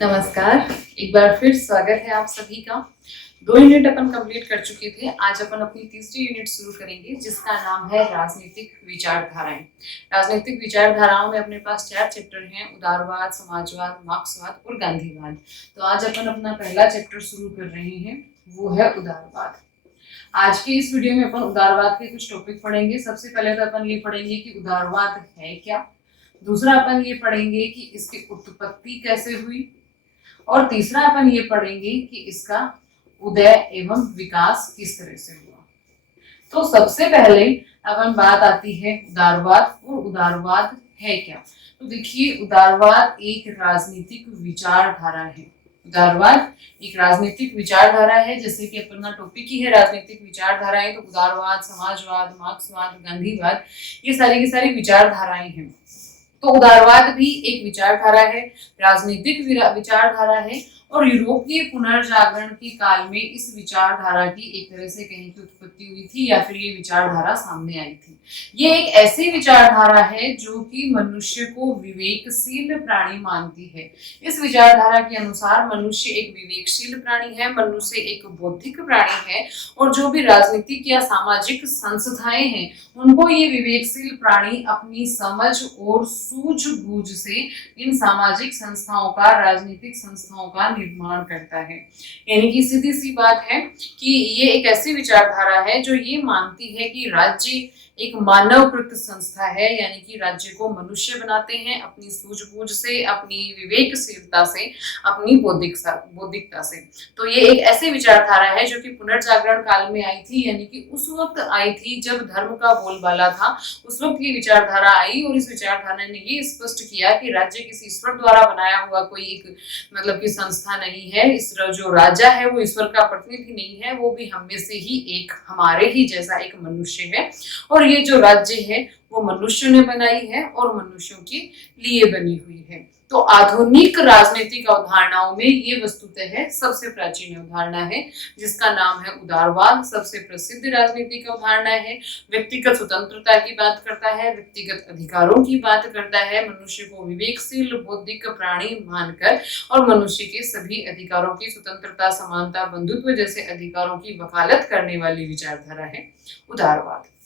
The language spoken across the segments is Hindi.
नमस्कार। एक बार फिर स्वागत है आप सभी का। 2 यूनिट अपन कंप्लीट कर चुके थे। आज अपन अपनी तीसरी यूनिट शुरू करेंगे जिसका नाम है राजनीतिक विचारधाराएं। राजनीतिक विचारधाराओं में अपने पास 4 चैप्टर हैं: उदारवाद, समाजवाद, मार्क्सवाद और गांधीवाद। तो आज अपन अपना पहला चैप्टर शुरू कर रहे हैं, वो है उदारवाद। आज की इस वीडियो में अपन उदारवाद के कुछ टॉपिक पढ़ेंगे। सबसे पहले तो अपन ये पढ़ेंगे कि उदारवाद है क्या। दूसरा अपन ये पढ़ेंगे कि इसकी उत्पत्ति कैसे हुई। और तीसरा अपन ये पढ़ेंगे कि इसका उदय एवं विकास किस तरह से हुआ। तो सबसे पहले अपन बात आती है उदारवाद। और उदारवाद है क्या? तो देखिए, उदारवाद एक राजनीतिक विचारधारा है। उदारवाद एक राजनीतिक विचारधारा है, जैसे कि अपना टॉपिक ही है राजनीतिक विचारधाराएं। तो उदारवाद, समाजवाद, मार्क्सवाद, गांधीवाद, ये सारी की सारी विचारधाराएं हैं। तो उदारवाद भी एक विचारधारा है, राजनीतिक विचारधारा है। और यूरोपीय पुनर्जागरण के काल में इस विचारधारा की एक तरह से कहीं की उत्पत्ति हुई थी, या फिर ये विचारधारा सामने आई थी। ये एक ऐसी विचारधारा है जो कि मनुष्य को विवेकशील प्राणी मानती है। इस विचारधारा के अनुसार मनुष्य एक विवेकशील प्राणी है, मनुष्य एक बौद्धिक प्राणी है। और जो भी राजनीतिक या सामाजिक संस्थाएं हैं, उनको ये विवेकशील प्राणी अपनी समझ और सूझबूझ से इन सामाजिक संस्थाओं का, राजनीतिक संस्थाओं का निर्माण करता है। यानी कि सीधी सी बात है कि ये एक ऐसी विचारधारा है जो ये मानती है कि राज्य एक मानवकृत संस्था है, यानी कि राज्य को मनुष्य बनाते हैं अपनी सूझबूझ से, अपनी विवेकशीलता से, अपनी बौद्धिकता से। तो ये एक ऐसी विचारधारा है जो कि पुनर्जागरण काल में आई थी, यानी कि उस वक्त आई थी जब धर्म का बोलबाला था। उस वक्त ये विचारधारा आई और इस विचारधारा ने ये स्पष्ट किया कि राज्य किसी ईश्वर द्वारा बनाया हुआ कोई एक मतलब की संस्था नहीं है। इस जो राजा है वो ईश्वर का प्रतिनिधि नहीं है, वो भी हम में से ही एक, हमारे ही जैसा एक मनुष्य है। और ये जो राज्य है वो मनुष्य ने बनाई है और मनुष्यों के लिए बनी हुई है। तो आधुनिक राजनीतिक अवधारणाओं में ये वस्तुतः सबसे प्राचीन अवधारणा है, जिसका नाम है उदारवाद। सबसे प्रसिद्ध राजनीतिक अवधारणा है। व्यक्तिगत स्वतंत्रता की बात करता है, व्यक्तिगत अधिकारों की बात करता है, मनुष्य को विवेकशील बौद्धिक प्राणी मानकर और मनुष्य के सभी अधिकारों की स्वतंत्रता, समानता, बंधुत्व जैसे अधिकारों की वकालत करने वाली विचारधारा है उदारवाद।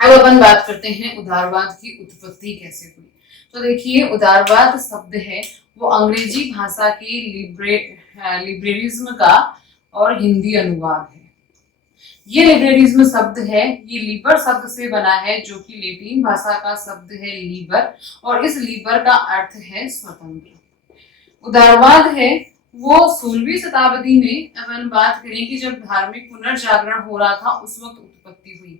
अब अपन बात करते हैं उदारवाद की उत्पत्ति कैसे हुई। तो देखिए, उदारवाद शब्द है वो अंग्रेजी भाषा के लिबरलिज्म का और हिंदी अनुवाद है। ये लिबरलिज्म शब्द है, ये लीबर शब्द से बना है, जो कि लैटिन भाषा का शब्द है लीबर, और इस लीबर का अर्थ है स्वतंत्र। उदारवाद है वो 16वीं शताब्दी में अपन बात करें कि जब धार्मिक पुनर्जागरण हो रहा था उस वक्त उत्पत्ति हुई।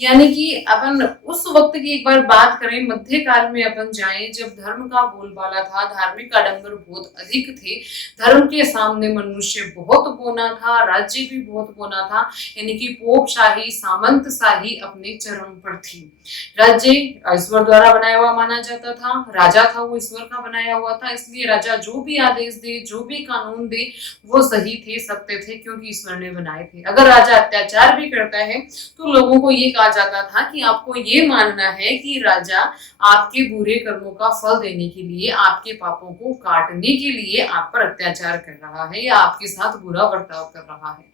यानी कि अपन उस वक्त की एक बार बात करें, मध्यकाल में अपन जाएं, जब धर्म का बोलबाला था, धार्मिक आडंबर बहुत अधिक थे, धर्म के सामने मनुष्य बहुत बोना था, राज्य भी बहुत बोना था। यानी कि पोपशाही, सामंतशाही अपने चरम पर थी। राज्य ईश्वर द्वारा बनाया हुआ माना जाता था, राजा था वो ईश्वर का बनाया हुआ था, इसलिए राजा जो भी आदेश दे, जो भी कानून दे, वो सही थे, सत्य थे, क्योंकि ईश्वर ने बनाए थे। अगर राजा अत्याचार भी करता है तो लोगों को ये कहा जाता था कि आपको ये मानना है कि राजा आपके बुरे कर्मों का फल देने के लिए, आपके पापों को काटने के लिए आप पर अत्याचार कर रहा है या आपके साथ बुरा बर्ताव कर रहा है।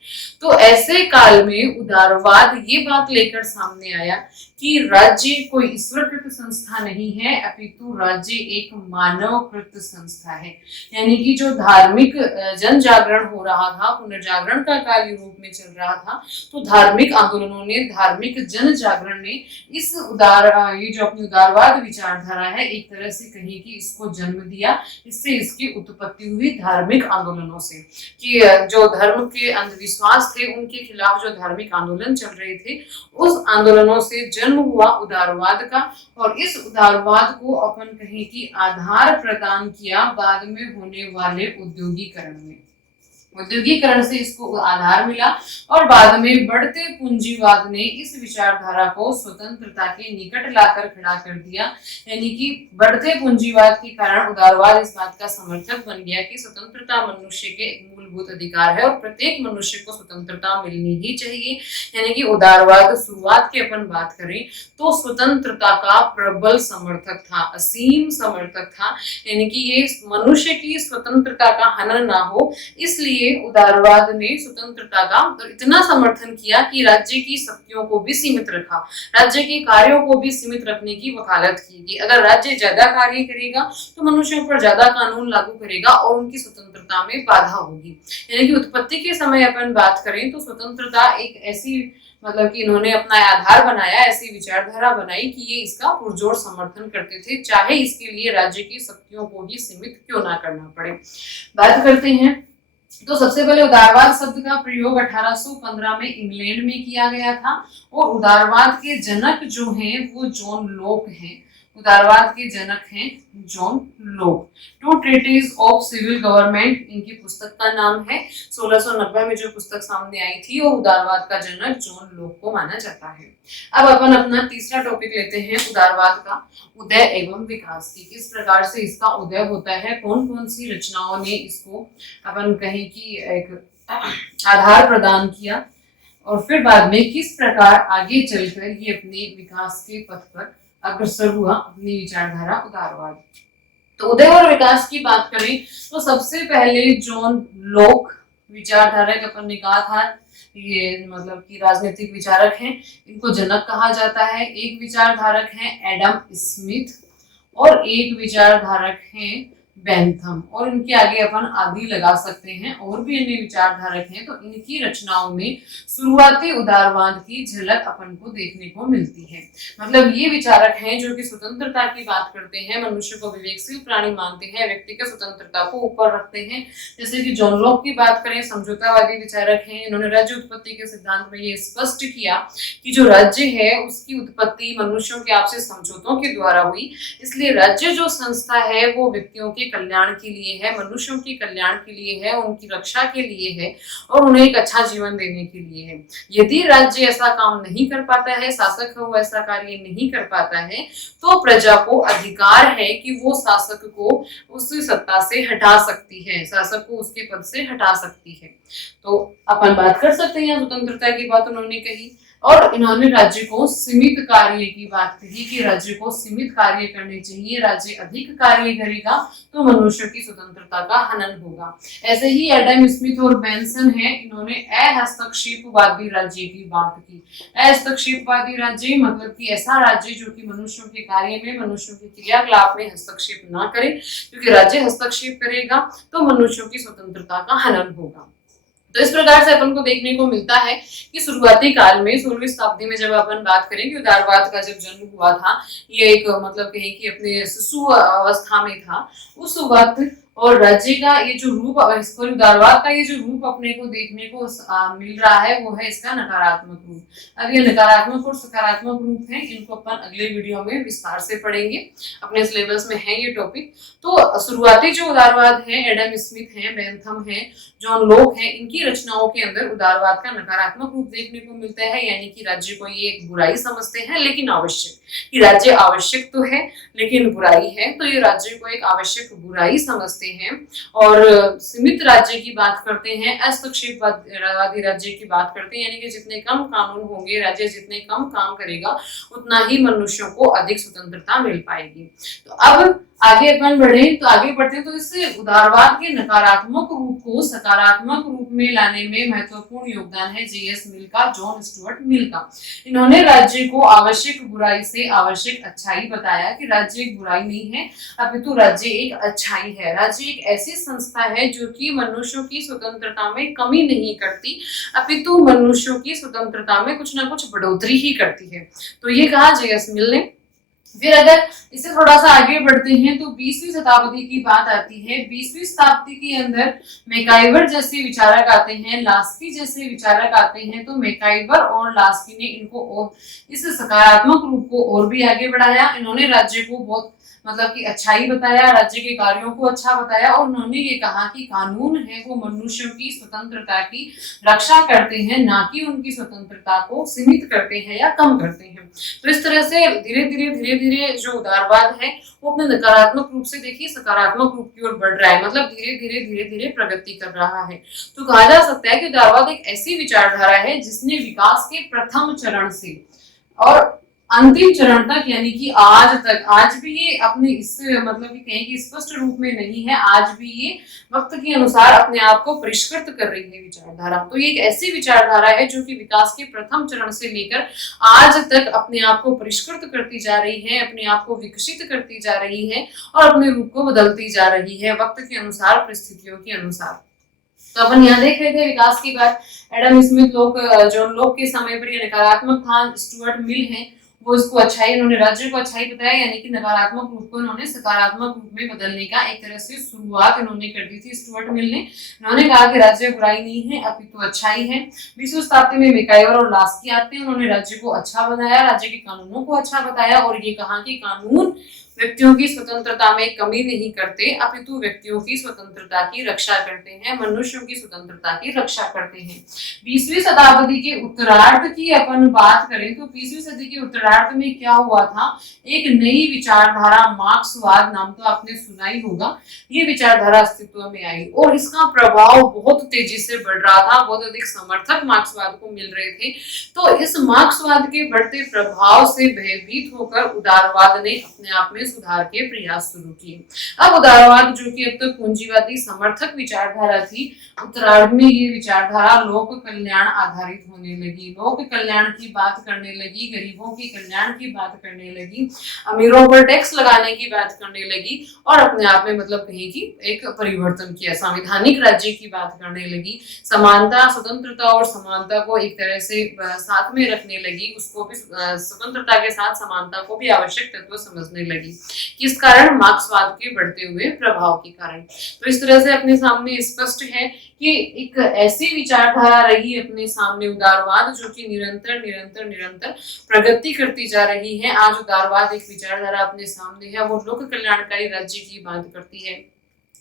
तो ऐसे काल में उदारवाद ये बात लेकर सामने आया कि राज्य कोई ईश्वरकृत संस्था नहीं है, अपितु राज्य एक मानवकृत संस्था है। यानी कि जो धार्मिक जन जागरण हो रहा था, पुनर्जागरण का काल यूरोप में चल रहा था, तो धार्मिक आंदोलनों ने, धार्मिक जन जागरण ने इस ये जो अपनी उदारवाद विचारधारा है, एक तरह से कहीं कि इसको जन्म दिया। इससे इसकी उत्पत्ति हुई धार्मिक आंदोलनों से, कि जो धर्म के अंधविश्वास थे उनके खिलाफ जो धार्मिक आंदोलन चल रहे थे, उस आंदोलनों से जन्म हुआ उदारवाद का। और इस उदारवाद को अपन कहें कि आधार प्रदान किया बाद में होने वाले औद्योगिकरण में। औद्योगिकरण से इसको आधार मिला और बाद में बढ़ते पूंजीवाद ने इस विचारधारा को स्वतंत्रता के निकट लाकर खड़ा कर दिया। यानी कि बढ़ते पूंजीवाद के कारण उदारवाद इस बात का समर्थक बन गया कि स्वतंत्रता मनुष्य के एक मूलभूत अधिकार है और प्रत्येक मनुष्य को स्वतंत्रता मिलनी ही चाहिए। यानी कि उदारवाद शुरुआत की अपन बात करें तो स्वतंत्रता का प्रबल समर्थक था, असीम समर्थक था। यानी कि ये मनुष्य की स्वतंत्रता का हनन ना हो, इसलिए उदारवाद ने स्वतंत्रता का इतना समर्थन किया कि राज्य की शक्तियों को भी सीमित रखा, राज्य के कार्यों को भी सीमित रखने की वकालत की कि अगर राज्य ज्यादा कार्य करेगा तो मनुष्यों पर ज्यादा कानून लागू करेगा और उनकी स्वतंत्रता में बाधा होगी। यानी कि उत्पत्ति के समय अपन बात करें तो स्वतंत्रता एक ऐसी मतलब कि इन्होंने अपना आधार बनाया, ऐसी विचारधारा बनाई कि ये इसका पुरजोर समर्थन करते थे, चाहे इसके लिए राज्य की शक्तियों को भी सीमित क्यों ना करना पड़े। बात करते हैं तो सबसे पहले उदारवाद शब्द का प्रयोग 1815 में इंग्लैंड में किया गया था और उदारवाद के जनक जो हैं वो जॉन लॉक हैं। उदारवाद के जनक हैं John Locke. Two treatise of civil government इनकी पुस्तक का नाम है। 1690 में जो पुस्तक सामने आई थी और उदारवाद का जनक जॉन लॉक को माना जाता है। अब अपन अपना तीसरा टॉपिक लेते हैं उदारवाद का उदय एवं विकास की। किस प्रकार से इसका उदय होता है, कौन कौन सी रचनाओं ने इसको अपन कहें कि एक आधार प्रदान किया और फिर बाद में किस प्रकार आगे चलकर ये अपने विकास के पथ पर अग्रसर हुआ अपनी विचारधारा उदारवाद। तो उदय और विकास की बात करें तो सबसे पहले जॉन लॉक विचारधारा का अपन ने कहा था, ये मतलब कि राजनीतिक विचारक हैं, इनको जनक कहा जाता है। एक विचारधारक हैं एडम स्मिथ और एक विचारधारक हैं बेंथम और इनके आगे अपन आदि लगा सकते हैं। और भी अन्य विचारधारक हैं तो इनकी रचनाओं में शुरुआती उदारवाद की झलक अपन को देखने को मिलती है। मतलब ये विचारक हैं जो कि स्वतंत्रता की बात करते हैं, मनुष्य को विवेकशील प्राणी मानते हैं, व्यक्तिगत स्वतंत्रता को ऊपर रखते हैं। जैसे कि जॉन लॉक की बात करें, समझौतावादी विचारक हैं, इन्होंने राज्य उत्पत्ति के सिद्धांत में ये स्पष्ट किया कि जो राज्य है उसकी उत्पत्ति मनुष्यों के आपसी समझौतों के द्वारा हुई, इसलिए राज्य जो संस्था है वो व्यक्तियों के कल्याण के लिए है, मनुष्यों के कल्याण के लिए है, उनकी रक्षा के लिए है और उन्हें एक अच्छा जीवन देने के लिए है। यदि राज्य ऐसा काम नहीं कर पाता है, शासक है वो ऐसा कार्य नहीं कर पाता है, तो प्रजा को अधिकार है कि वो शासक को उस सत्ता से हटा सकती है, शासक को उसके पद से हटा सकती है। तो अपन बात कर सकते हैं स्वतंत्रता की बात उन्होंने कही और इन्होंने राज्य को सीमित कार्य की बात कही कि राज्य को सीमित कार्य करने चाहिए, राज्य अधिक कार्य करेगा तो मनुष्य की स्वतंत्रता का हनन होगा। ऐसे ही एडम स्मिथ और बेंसन है, इन्होंने अहस्तक्षेपवादी राज्य की बात की। अहस्तक्षेपवादी राज्य मतलब कि ऐसा राज्य जो कि मनुष्यों के कार्य में, मनुष्यों के क्रियाकलाप में हस्तक्षेप ना करे, क्योंकि राज्य हस्तक्षेप करेगा तो मनुष्यों की स्वतंत्रता का हनन होगा। तो इस प्रकार से अपन को देखने को मिलता है कि शुरुआती काल में 16वीं शताब्दी में जब अपन बात करें कि उदारवाद का जब जन्म हुआ था, ये एक मतलब कहें कि अपने शिशु अवस्था में था उस वक्त, और राज्य का ये जो रूप, उदारवाद का ये जो रूप अपने को देखने को मिल रहा है वो है इसका नकारात्मक रूप। अब ये नकारात्मक और सकारात्मक रूप है, इनको अपन अगले वीडियो में विस्तार से पढ़ेंगे, अपने सिलेबस में है ये टॉपिक। तो शुरुआती जो उदारवाद है, एडम स्मिथ है, बेंथम है, जॉन लॉक है, इनकी रचनाओं के अंदर उदारवाद का नकारात्मक रूप देखने को मिलता है। यानी कि राज्य को ये एक बुराई समझते हैं लेकिन आवश्यक, कि राज्य आवश्यक तो है लेकिन बुराई है, तो ये राज्य को एक आवश्यक बुराई समझते हैं और सीमित राज्य की बात करते हैं, हस्तक्षेपवादी राज्य की बात करते हैं। यानी कि जितने कम कानून होंगे, राज्य जितने कम काम करेगा उतना ही मनुष्यों को अधिक स्वतंत्रता मिल पाएगी। तो अब आगे अपन बढ़े तो आगे बढ़ते हैं तो इससे उदारवाद के नकारात्मक रूप को सकारात्मक रूप में लाने में महत्वपूर्ण योगदान है J.S. मिल का, जॉन स्टुअर्ट मिल का। इन्होंने राज्य को आवश्यक बुराई से आवश्यक अच्छाई बताया कि राज्य एक बुराई नहीं है अपितु राज्य एक अच्छाई है। राज्य एक ऐसी संस्था है जो कि मनुष्यों की स्वतंत्रता में कमी नहीं करती अपितु मनुष्यों की स्वतंत्रता में कुछ ना कुछ बढ़ोतरी ही करती है। तो ये कहा J.S. मिल ने। फिर अगर इससे थोड़ा सा आगे बढ़ते हैं तो 20वीं शताब्दी की बात आती है। 20वीं शताब्दी के अंदर मैकाइवर जैसे विचारक आते हैं, लास्की जैसे विचारक आते हैं। तो मैकाइवर और लास्की ने इनको और इस सकारात्मक रूप को और भी आगे बढ़ाया। इन्होंने राज्य को बहुत मतलब कि अच्छाई बताया, राज्य के कार्यों को अच्छा बताया, और उन्होंने ये कहा कि कानून है वो मनुष्यों की स्वतंत्रता की रक्षा करते हैं, ना कि उनकी स्वतंत्रता को सीमित करते हैं या कम करते हैं। तो इस तरह से धीरे धीरे जो उदारवाद है वो अपने नकारात्मक रूप से देखिए सकारात्मक रूप की ओर बढ़ रहा है, मतलब धीरे धीरे प्रगति कर रहा है। तो कहा जा सकता है कि उदारवाद एक ऐसी विचारधारा है जिसने विकास के प्रथम चरण से और अंतिम चरण तक, यानी कि आज तक, आज भी ये अपने इस मतलब कि कहें कि स्पष्ट रूप में नहीं है, आज भी ये वक्त के अनुसार अपने आप को परिष्कृत कर रही है विचारधारा। तो ये एक ऐसी विचारधारा है जो कि विकास के प्रथम चरण से लेकर आज तक अपने आप को परिष्कृत करती जा रही है, अपने आप को विकसित करती जा रही है और अपने रूप को बदलती जा रही है वक्त के अनुसार, परिस्थितियों के अनुसार। तो अपन यहाँ देख रहे थे विकास की बात। एडम स्मिथ लोग, जॉन लॉक के समय पर ये नकारात्मक था, स्टुअर्ट मिल है वो इसको अच्छाई, उन्होंने राज्य को अच्छाई बताया, यानी कि नकारात्मक रूप को उन्होंने सकारात्मक रूप में बदलने का एक तरह से शुरुआत इन्होंने कर दी थी स्टुअर्ट मिल ने। उन्होंने कहा कि राज्य बुराई नहीं है अपितु तो अच्छाई है। 20वीं शताब्दी में मिकाइल और लास्की आते हैं, उन्होंने राज्य को अच्छा बनाया, राज्य के कानूनों को अच्छा बताया और ये कहा कि कानून व्यक्तियों की स्वतंत्रता में कमी नहीं करते अपितु व्यक्तियों की स्वतंत्रता की रक्षा करते हैं, मनुष्यों की स्वतंत्रता की रक्षा करते हैं। 20वीं शताब्दी के उत्तरार्ध की अपन बात करें तो 20वीं सदी के उत्तरार्ध में क्या हुआ था, एक नई विचारधारा मार्क्सवाद नाम तो आपने सुना ही होगा, ये विचारधारा अस्तित्व में आई और इसका प्रभाव बहुत तेजी से बढ़ रहा था, बहुत अधिक समर्थक मार्क्सवाद को मिल रहे थे। तो इस मार्क्सवाद के बढ़ते प्रभाव से भयभीत होकर उदारवाद ने अपने आप में सुधार के प्रयास शुरू किए। अब उदारवाद जो कि अब तक पूंजीवादी समर्थक विचारधारा थी, उत्तरार्ध में ये विचारधारा लोक कल्याण आधारित होने लगी, लोक कल्याण की बात करने लगी, गरीबों की कल्याण की बात करने लगी, अमीरों पर टैक्स लगाने की बात करने लगी और अपने आप में मतलब कहीं की एक परिवर्तन किया, संवैधानिक राज्य की बात करने लगी, समानता, स्वतंत्रता और समानता को एक तरह से साथ में रखने लगी, उसको भी स्वतंत्रता के साथ समानता को भी आवश्यक तत्व समझने लगी। किस कारण? मार्क्सवाद के बढ़ते हुए प्रभाव के कारण। तो इस तरह से अपने सामने स्पष्ट है कि एक ऐसी विचारधारा रही अपने सामने उदारवाद जो कि निरंतर निरंतर निरंतर प्रगति करती जा रही है। आज उदारवाद एक विचारधारा अपने सामने है, वो लोक कल्याणकारी राज्य की बात करती है,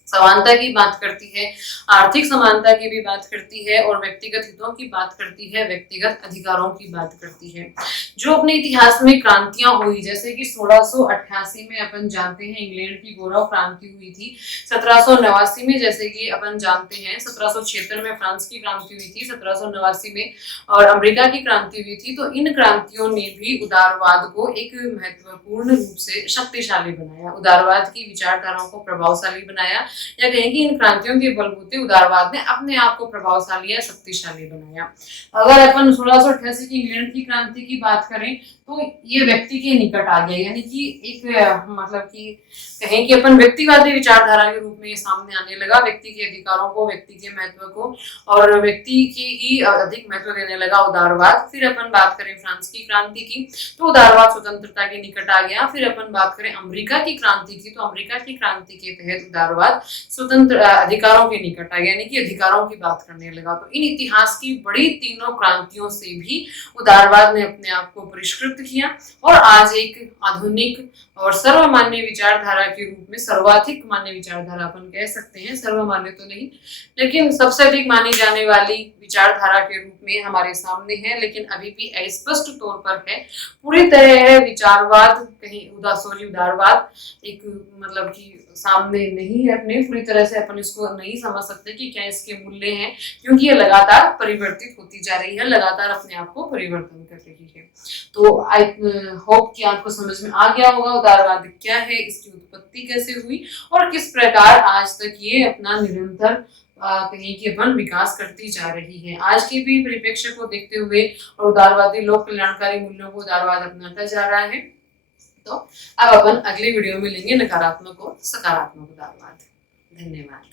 समानता की बात करती है, आर्थिक समानता की भी बात करती है और व्यक्तिगत हितों की बात करती है, व्यक्तिगत अधिकारों की बात करती है। जो अपने इतिहास में क्रांतियां हुई, जैसे कि 1688 में अपन जानते हैं इंग्लैंड की गौरव क्रांति हुई थी, 1789 में जैसे कि अपन जानते हैं 1776 में फ्रांस की क्रांति हुई थी, 1789 में और अमेरिका की क्रांति हुई थी। तो इन क्रांतियों ने भी उदारवाद को एक महत्वपूर्ण रूप से शक्तिशाली बनाया, उदारवाद की विचारधाराओं को प्रभावशाली बनाया, या कहें कि इन क्रांतियों के बलबूते उदारवाद ने अपने आप को प्रभावशाली या शक्तिशाली बनाया। अगर अपन 1688 की इंग्लैंड की क्रांति की बात करें तो ये व्यक्ति के निकट आ गया, यानी कि एक मतलब कि कहें कि अपन व्यक्तिवादी विचारधारा के रूप में ये सामने आने लगा, व्यक्ति के अधिकारों को, व्यक्ति के महत्व को और व्यक्ति की ही अधिक महत्व देने लगा उदारवाद। फिर अपन बात करें फ्रांस की क्रांति की तो उदारवाद स्वतंत्रता के निकट आ गया। फिर अपन बात करें अमेरिका की क्रांति की तो अमेरिका की क्रांति के तहत उदारवाद स्वतंत्र अधिकारों के निकट आ गया, यानी कि अधिकारों की बात करने लगा। तो इन इतिहास की बड़ी तीनों क्रांतियों से भी उदारवाद ने अपने आप को परिष्कृत किया और आज एक आधुनिक और सर्वमान्य विचारधारा के रूप में, सर्वाधिक मान्य विचारधारा अपन कह सकते हैं, सर्वमान्य तो नहीं लेकिन सबसे अधिक मानी जाने वाली विचारधारा के रूप में हमारे सामने है, लेकिन अभी भी अस्पष्ट तौर पर है। पूरी तरह विचारवाद कहीं उदारवाद एक मतलब कि सामने नहीं है, अपने पूरी तरह से अपन इसको नहीं समझ सकते कि क्या इसके मूल्य हैं, क्योंकि ये लगातार परिवर्तित होती जा रही है, लगातार अपने आप को परिवर्तन कर रही है। तो आई होप कि आपको समझ में आ गया होगा उदारवाद क्या है, इसकी उत्पत्ति कैसे हुई और किस प्रकार आज तक ये अपना निरंतर कहीं कि अपन विकास करती जा रही है। आज के भी परिप्रेक्ष्य को देखते हुए और उदारवादी लोक कल्याणकारी मूल्यों को उदारवाद अपनाता जा रहा है। तो अब अपन अगली वीडियो में लेंगे नकारात्मक और सकारात्मक उदारवाद। धन्यवाद।